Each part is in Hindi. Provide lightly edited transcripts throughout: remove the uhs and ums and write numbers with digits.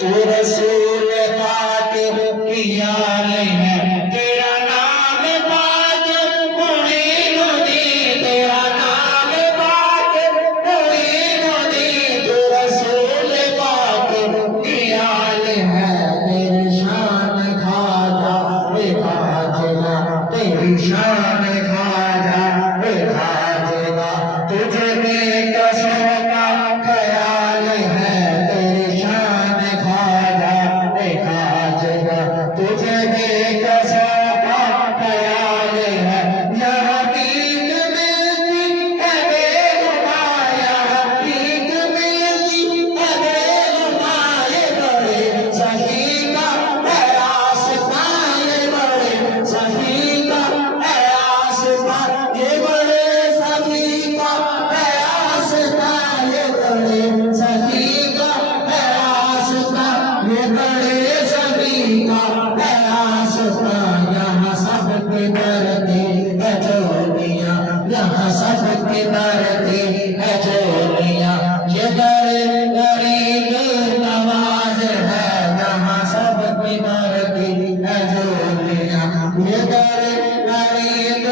तू रसूल पाक की आल है, तेरा नाम पाक मुईनुद्दीन, तेरा नाम पाक मुईनुद्दीन। तू रसूल पाक की आल है, तेरी शान खाजा खाजना, तेरी शान खाजा खाजना। तुझे बेकसों का ख्याल है, तेरी शान खाजा खाजना। तुझे बेकसों का ख्याल है, यहाँ भीख मिलती है बेगुमाया, भीख मिलती है बेगुमाए। बड़े सही का है आसमां, ये बड़े सही का है आसमां, ये बड़े सही का है आसमां, ये बड़े सही का है आसमां, ये बड़े सही का है आसमां। यहाँ सबके दरदी है जोलियां, यहाँ सबके दरदी है जोलियां। ये दर गरीब नवाज है, यहाँ सबके दरदी है जोलियां। ये दर गरीब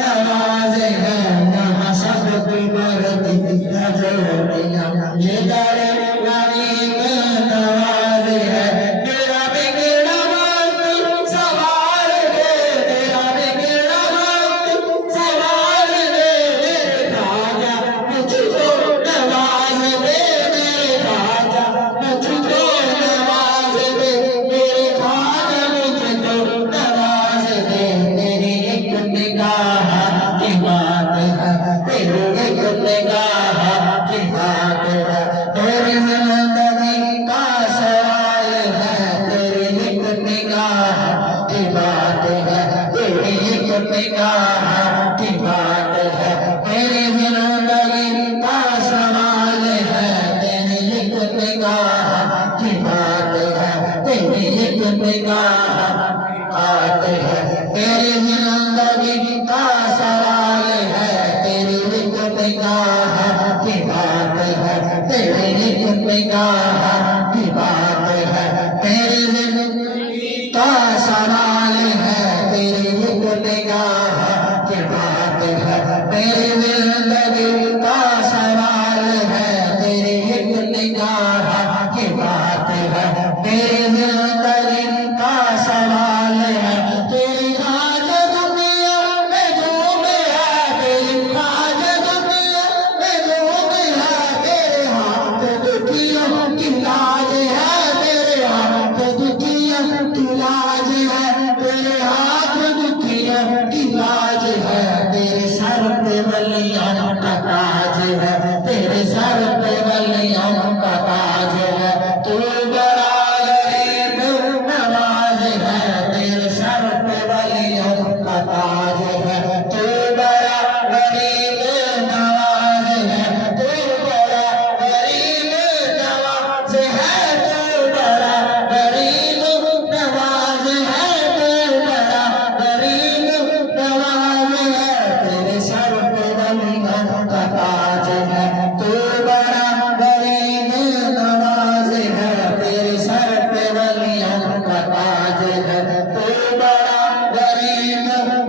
नवाज है, यहाँ सबके दरदी है जोलियां। ये दर गरीब नवाज है, तेरा बिगड़ा वक्त सवार दे, तेरा बिगड़ा वक्त सवार दे। मेरे राजा मुझको नवाज दे, मेरे राजा मुझको नवाज दे, मेरे खाजा मुझको नवाज दे। तेरी एक निगाह की बात है, तेरी एक निगाह की बात है, तेरी जिंदगी का सवाल है, तेरी एक निगाह की बात है, तेरी एक निगाह की बात है, तेरी जिंदगी का सवाल है, तेरी एक निगाह की बात है, तेरी एक निगाह की बात है, तेरी जिंदगी का सवाल है, तेरी एक निगाह की बात है, तेरी एक निगाह की बात है, तेरी जिंदगी का सवाल है, तेरी एक निगाह की बात है, तेरी जिंदगी का सवाल है, तेरी एक निगाह की बात है, तेरी जिंदगी का सवाल है। तेरी राज दुनिया में जो भी है, तेरी राज दुनिया में जो भी है, तेरे हाथ दुखियों की लाज है, तेरे हाथ दुखियों की लाज है, तेरे हाथ दुखियों की लाज है। तेरे सर पे वलियों का ताज है, तेरे सर पे वलियों का ताज है। तू बड़ा गरीब नवाज है, तेरे सर पे वलियों का ताज है। तू बड़ा गरीब नवाज है, तू बड़ा गरीब नवाज है, तू बड़ा गरीब नवाज है, तू बड़ा गरीब नवाज है। तेरे सर पे वलियों का ताज है, तू बड़ा गरीब नवाज है, तेरे सर पे वलियों का ताज है, तू बड़ा गरीब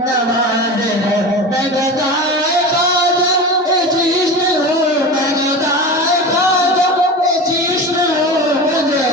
नवाज है। मैं गदाए ख्वाजा ए जिस्म हूँ, मैं गदाए ख्वाजा ए जिस्म हूँ, मुझे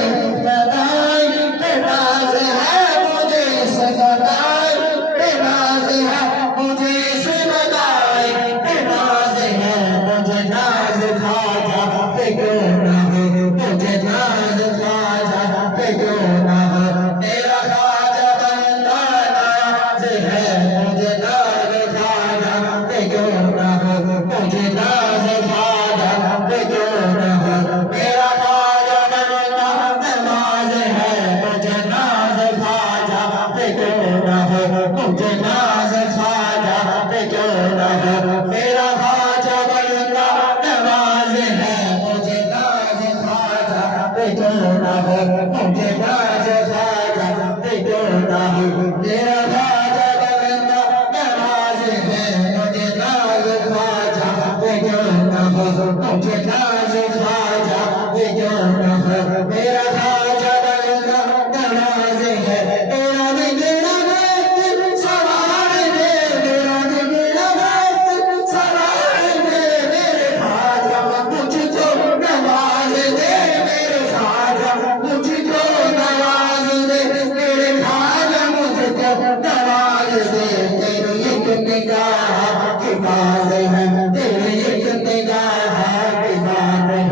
गदाई पे नाज है, मुझे इस गदाई पे नाज है, मुझे इस गदाई पे नाज है। मुझे नाज ख्वाजा पे क्यों ना हो, मुझे नाज ख्वाजा पे क्यों ना हो, तेरा ख्वाजा बनता नाज है। मुझे नाज ख्वाजा पे क्यों ना हो, मुझे नाज ख्वाजा पे क्यों ना हो, मेरा ख्वाजा बनता नवाज है। मुझे नाज ख्वाजा पे क्यों ना हो, मुझे नाज ख्वाजा पे क्यों ना हो, मेरा ख्वाजा बनता नवाज है। मुझे नाज ख्वाजा पे क्यों ना हो, मुझे नाज ख्वाजा पे क्यों ना हो, मेरा ख्वाजा बनता नवाज है। मुझे नाज ख्वाजा पे क्यों ना हो, मुझे नाज ख्वाजा पे जो न हो मेरा ख्वाजा बंदा नवाज है। मेरा भी बेड़ा गर्क सवार दे, मेरा भी बेड़ा गर्क सवार दे, मेरे ख्वाजा मुझको नवाज दे, मेरे ख्वाजा मुझको नवाज दे, मेरे ख्वाजा मुझको नवाज दे। तेरी एक निगाह की बात है, तेरी एक निगाह की बात है,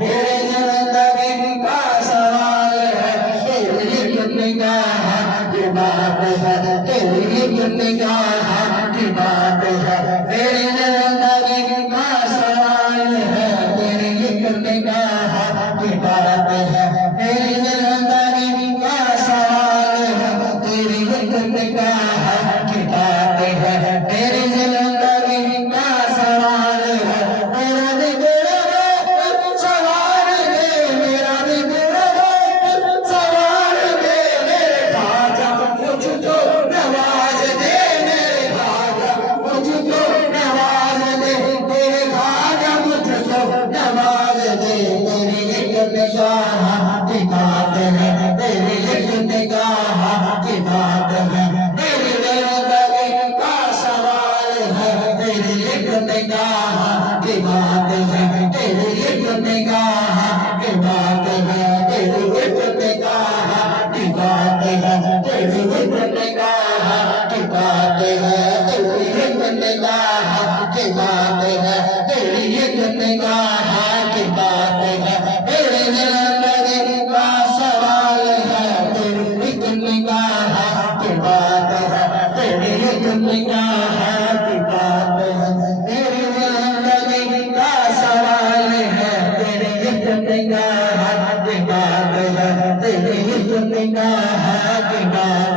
मेरे जिंदगी का सवाल है। तेरी एक निगाह की बात है, तेरी एक निगाह की बात है, मेरे जिंदगी का सवाल है। तेरी एक निगाह की बात है, मेरी जिंदगी का सवाल है। तेरी एक निगाह की बात है, मेरी जिंदगी का सवाल है। मेरा भी बेड़ा गर्क सवार दे, मेरा भी बेड़ा गर्क सवार दे, मेरे ख्वाजा मुझको नवाज दे, मेरे ख्वाजा मुझको नवाज दे, मेरे ख्वाजा मुझको नवाज दे। तेरी एक निगाह की बात है, तेरी एक निगाह की बात है, मेरी जिंदगी का सवाल है। तेरी एक निगाह की बात है, तेरी एक निगाह की बात है, तेरी एक निगाह की बात है, तेरी एक निगाह की बात है, तेरी एक निगाह की बात है, तेरी एक निगाह की बात है, मेरे जिंदगी का सवाल है। तेरी एक निगाह की बात है, तेरी एक निगाह की बात है, मेरी जिंदगी का सवाल है। तेरी एक निगाह की बात है, तेरी एक निगाह की बात